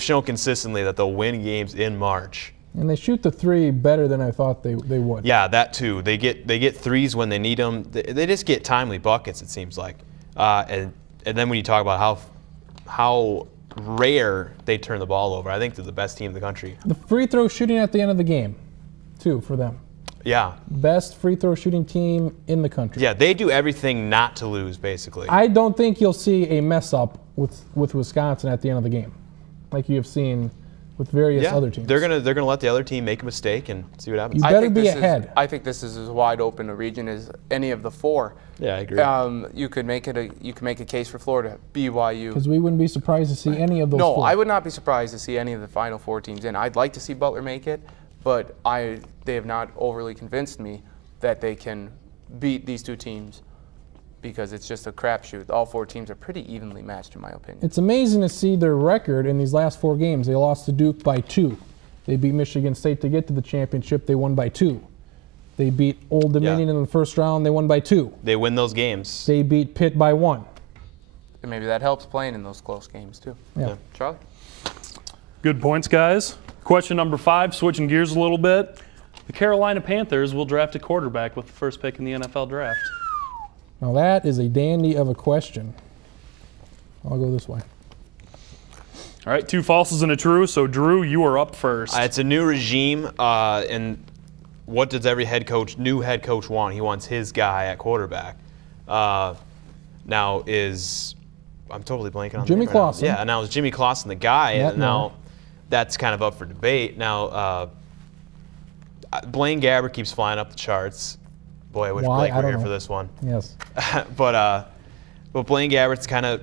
shown consistently that they'll win games in March. And they shoot the three better than I thought they would. Yeah, that too. They get threes when they need them. They just get timely buckets, it seems like. And then when you talk about how rare they turn the ball over, I think they're the best team in the country. The free throw shooting at the end of the game, too, for them. Yeah. Best free throw shooting team in the country. Yeah, they do everything not to lose, basically. I don't think you'll see a mess up with Wisconsin at the end of the game, like you have seen with various other teams. They're gonna let the other team make a mistake and see what happens. You better be ahead. I think this is as wide open a region as any of the four. Yeah, I agree. You could make a case for Florida, BYU. Because we wouldn't be surprised to see any of those. No, four. I would not be surprised to see any of the Final Four teams in. I'd like to see Butler make it, but they have not overly convinced me that they can beat these two teams, because it's just a crapshoot. All four teams are pretty evenly matched, in my opinion. It's amazing to see their record in these last 4 games. They lost to Duke by 2. They beat Michigan State to get to the championship. They won by 2. They beat Old Dominion in the first round. They won by 2. They win those games. They beat Pitt by 1. And maybe that helps playing in those close games, too. Yeah. Charlie? Good points, guys. Question number 5, switching gears a little bit. The Carolina Panthers will draft a quarterback with the first pick in the NFL draft. Now that is a dandy of a question. I'll go this way. All right, 2 falses and a true. So, Drew, you are up first. It's a new regime, and what does every new head coach want? He wants his guy at quarterback. Now I'm totally blanking on Jimmy the name right Clausen. now. Yeah, now is Jimmy Clausen the guy? Yeah, and now that's kind of up for debate. Now, Blaine Gabbert keeps flying up the charts. Boy, I wish Blake were here for this one. Yes. but Blaine Gabbert's kind of,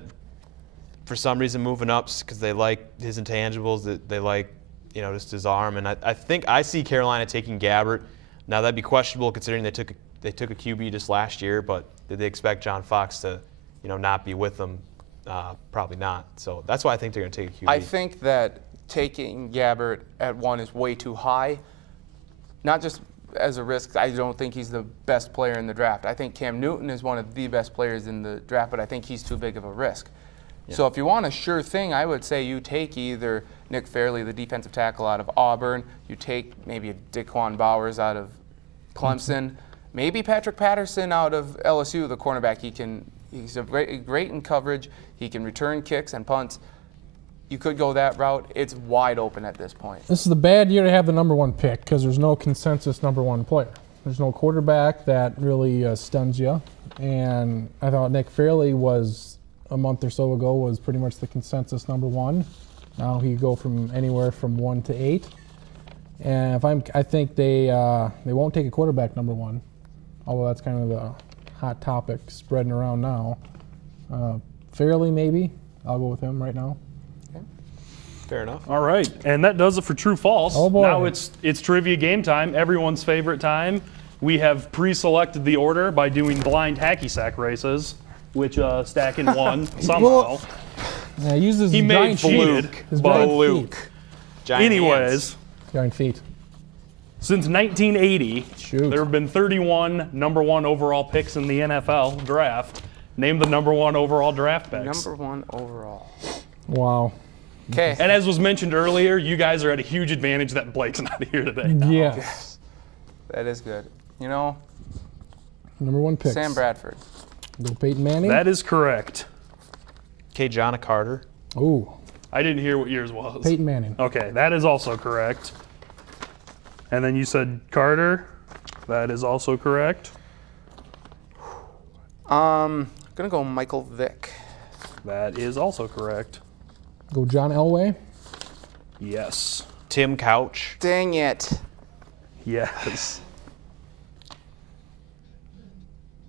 for some reason, moving up because they like his intangibles. That they like, just his arm. And I think I see Carolina taking Gabbert. Now that'd be questionable considering they took a QB just last year. But did they expect John Fox to, not be with them? Probably not. So that's why I think they're going to take a QB. I think that taking Gabbert at 1 is way too high. Not just as a risk, I don't think he's the best player in the draft. I think Cam Newton is one of the best players in the draft, but I think he's too big of a risk. Yeah. So if you want a sure thing, I would say you take either Nick Fairley, the defensive tackle out of Auburn, you take maybe a Daquan Bowers out of Clemson, maybe Patrick Patterson out of LSU, the cornerback. He's great in coverage. He can return kicks and punts. You could go that route. It's wide open at this point. This is the bad year to have the #1 pick because there's no consensus #1 player. There's no quarterback that really stuns you. And I thought Nick Fairley was, a month or so ago, was pretty much the consensus #1. Now he go from anywhere from 1 to 8. And I think they won't take a quarterback #1, although that's kind of the hot topic spreading around now. Fairley maybe. I'll go with him right now. Fair enough. All right, and that does it for true false. Oh boy. Now it's trivia game time, everyone's favorite time. We have pre-selected the order by doing blind hacky sack races, which Stacken won somehow. Yeah, he uses He may have giant feet. cheated, His but giant feet. anyways, Giant feet. since 1980, Shoot. there have been 31 #1 overall picks in the NFL draft. Name the #1 overall draft picks. #1 overall. Wow. Okay. And as was mentioned earlier, you guys are at a huge advantage that Blake's not here today. Yes. That is good. #1 pick. Sam Bradford. Go Peyton Manning. That is correct. Okay, Jonna Carter. Ooh. I didn't hear what yours was. Peyton Manning. Okay, that is also correct. And then you said Carter. That is also correct. I'm gonna go Michael Vick. That is also correct. Go John Elway. Yes. Tim Couch. Dang it. Yes.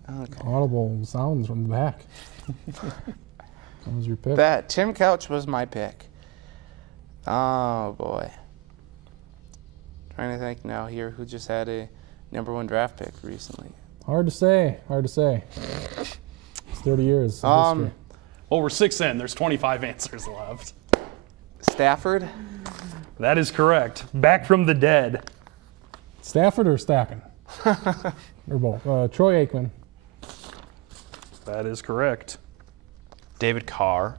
Okay. Audible sounds from the back. That was your pick. Tim Couch was my pick. Oh boy. Trying to think now here who just had a #1 draft pick recently. Hard to say. Hard to say. It's 30 years of history. Well, we're 6 in. There's 25 answers left. Stafford? That is correct. Back from the dead. Stafford or Stacken? Or both. Troy Aikman. That is correct. David Carr.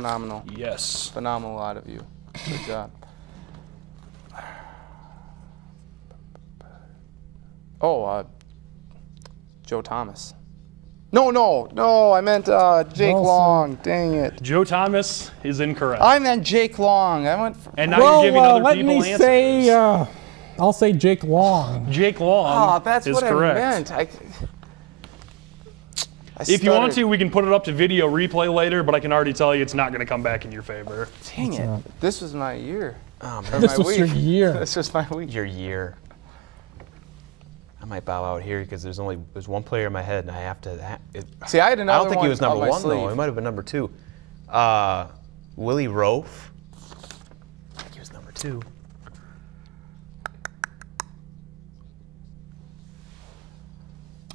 Phenomenal. Yes. Phenomenal out of you. Good job. Oh, Joe Thomas. No, I meant Jake Well Long. Dang it. Joe Thomas is incorrect. I meant Jake Long. I went for, And now you're giving other let people me answers. say, I'll say Jake Long. Jake Long that's is what correct. I meant. I If you want stuttered. to, we can put it up to video replay later, but I can already tell you it's not going to come back in your favor. Dang it. This was my year. Oh, Or man. This my was your week. year. This was my week. Your year. I might bow out here because there's one player in my head, and I have to. See, I had I another don't think one he was on number my one though. sleeve. He might have been number 2. Willie Rofe. I think he was number 2.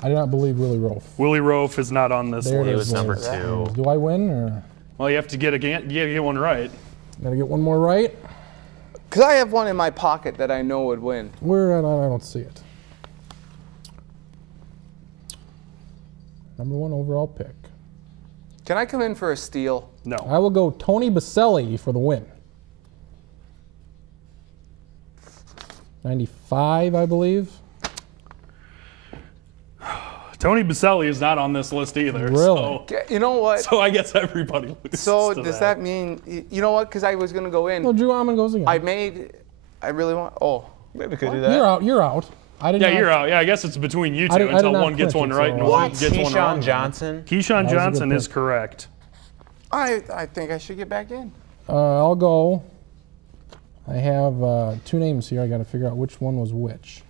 I do not believe Willie Rofe. Willie Rofe is not on this There it list. He was is, number boys. 2. Do I win or Well, you have to get one right. gotta get one more right? Because I have one in my pocket that I know would win. Where I don't see it. Number 1 overall pick. Can I come in for a steal? No. I will go Tony Baselli for the win. 95, I believe. Tony Baselli is not on this list either. Really? You know what? So I guess everybody loses. So to does that mean, you know what? Because I was going to go in. Well, Drew Almond goes again. I really want, oh. Maybe we could do that. You're out. You're out. I did Yeah, not, you're out. Yeah, I guess it's between you I two did- I until did not one gets clinch one it, right so- and What? one gets one wrong. Keyshawn Johnson. Keyshawn was a Johnson good is pick. correct. I think I should get back in. I'll go. I have 2 names here. I got to figure out which one was which.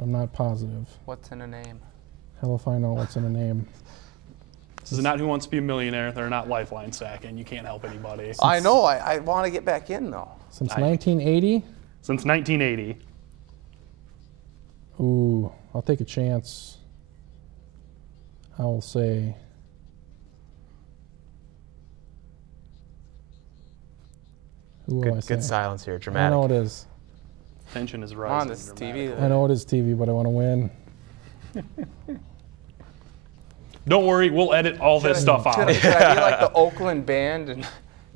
I'm not positive. What's in a name? Hell if I know what's in a name. This is not Who Wants to Be a Millionaire. They're not lifeline stacking. You can't help anybody. I know. I want to get back in, though. Since 1980? Since 1980. Ooh, I'll take a chance. I will say. Who will I say? Good silence here. I Dramatic. know it is. Tension is Come rising. on, this is TV. dramatically. I know it is TV, but I want to win. Don't worry, we'll edit all this stuff out. Should I be like the Oakland band and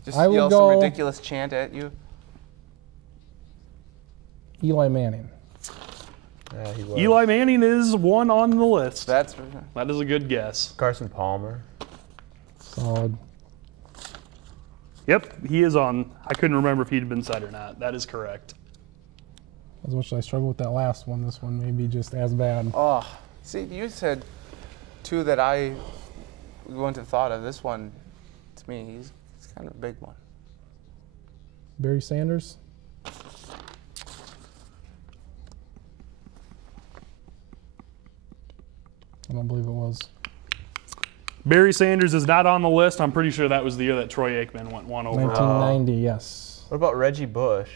just I will yell some go- ridiculous chant at you? Eli Manning. Yeah, he was. Eli Manning is one on the list. That's That is a good guess. Carson Palmer. Solid. Yep, he is on. I couldn't remember if he'd been said or not. That is correct. As much as I struggle with that last one, this one may be just as bad. oh. See, you said 2 that I wouldn't have thought of. This one, to me, he's kind of a big one. Barry Sanders. I don't believe it was. Barry Sanders is not on the list. I'm pretty sure that was the year that Troy Aikman went one over. 1990, yes. What about Reggie Bush?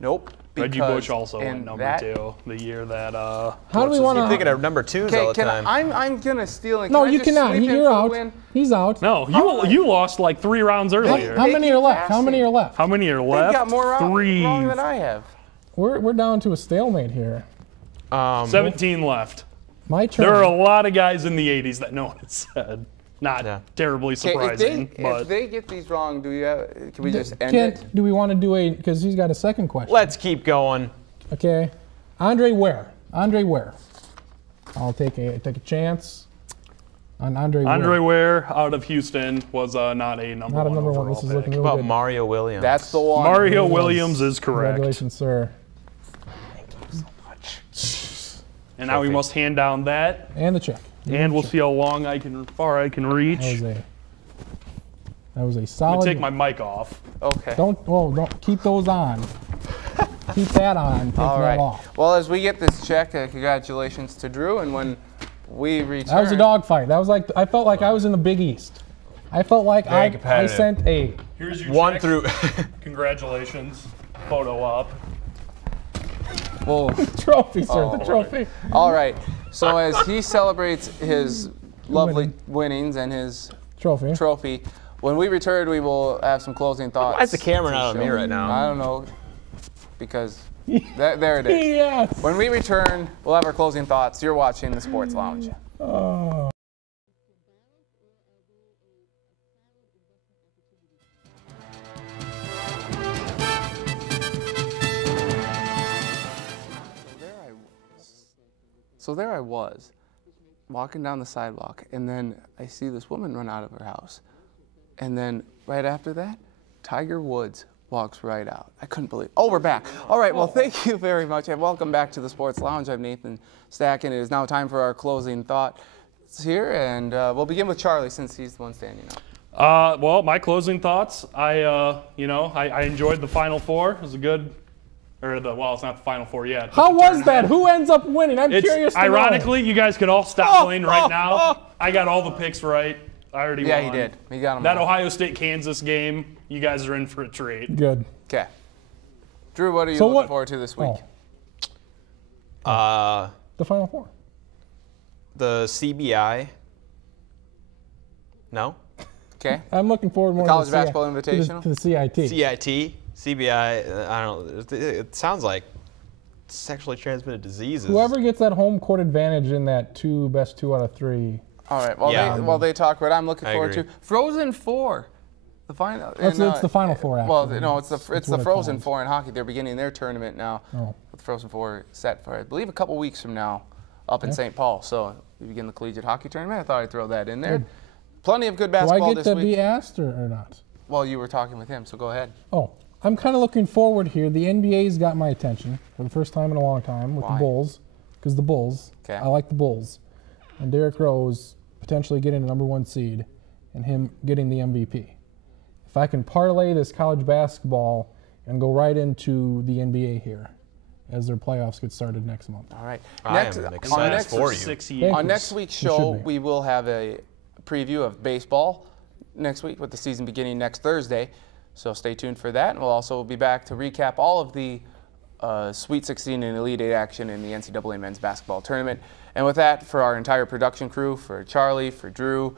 Nope. Reggie because Bush also went in number that- 2. The year that. How do we You're want thinking to? of number 2s Okay, all the can time. I'm gonna steal it. No, Can I you just cannot. sweep in You're for the out. win? He's out. No, How- you lost like 3 rounds earlier. How many are left? How passing. many are left? How many are They've left? got more 3. wrong than I have. We're down to a stalemate here. 17 left. My turn. There are a lot of guys in the 80s that no one has said. Not Yeah. terribly Okay, surprising, if but they get these wrong, do you have, can we just end Kent, it? do we want to do a? Because he's got a second question. Let's keep going. Okay, Andre Ware. Andre Ware. I'll take a chance on Andre Ware. Andre Ware out of Houston was not a number Not a one number one. overall This is pick. looking What real about good. Mario Williams? That's the one. Mario Williams is correct. Congratulations, sir. And now we must hand down that, And the check. and we'll see how far I can reach. That was a I'm solid. gonna take my mic off. Okay. Don't keep those on. Keep that on. Take All that right. off. Well, as we get this check, congratulations to Drew. And when we return, That was a dogfight. That was like I felt like I was in the Big East. I felt like Very I competitive. sent a. Here's your 1 check. through. Congratulations. Photo op. Well, Trophy, sir. Oh, The trophy. all right. So as he celebrates his lovely winnings and his Trophy. trophy, when we return, we will have some closing thoughts. Why is the camera to not on me show. right now? I don't know, because there it is. Yes. When we return, we'll have our closing thoughts. You're watching the Sports Lounge. Oh. So there I was, walking down the sidewalk, and then I see this woman run out of her house. And then right after that, Tiger Woods walks right out. I couldn't believe it. Oh, we're back. All right, well, thank you very much, and welcome back to the Sports Lounge. I'm Nathan Stack, and it is now time for our closing thought here, and we'll begin with Charlie since he's the one standing up. Well, my closing thoughts. I enjoyed the Final Four. It was a good, well, it's not the Final Four yet. How was that? Who ends up winning? I'm curious to know. Ironically, you guys could all stop playing right now. I got all the picks right. I already won. Yeah, he did. He got them That all. Ohio State-Kansas game, you guys are in for a treat. Good. Okay. Drew, what are you looking forward to this week? The Final Four. The CBI. No? Okay. I'm looking forward more College to Basketball Invitational? to the CIT. CIT, CBI, I don't know. It sounds like sexually transmitted diseases. Whoever gets that home court advantage in that best two out of three. All right. Well, Yeah. they talk what I'm looking I forward agree. to. Frozen Four. The final. It's the Final Four, actually. Well, no, it's the what Frozen it's Four in hockey. They're beginning their tournament now. Oh. With Frozen Four set for, I believe, a couple weeks from now up in St. Paul. So we begin the collegiate hockey tournament. I thought I'd throw that in there. Good. Plenty of good Do I basketball get this to week. be asked or not? Well, you were talking with him, so go ahead. Oh, I'm kind of looking forward here. The NBA's got my attention for the first time in a long time with Why? the Bulls. Because the Bulls. 'Kay. I like the Bulls. And Derrick Rose potentially getting the #1 seed and him getting the MVP. If I can parlay this college basketball and go right into the NBA here as their playoffs get started next month. All right. I am excited for you. 6 Thank On you. next week's You should show, be. we will have a preview of baseball next week with the season beginning next Thursday. So stay tuned for that. And we'll also be back to recap all of the Sweet 16 and Elite 8 action in the NCAA men's basketball tournament. And with that, for our entire production crew, for Charlie, for Drew,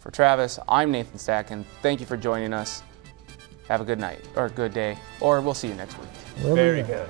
for Travis, I'm Nathan Stack, and thank you for joining us. Have a good night, or a good day, or we'll see you next week. Wherever Very you're at. good.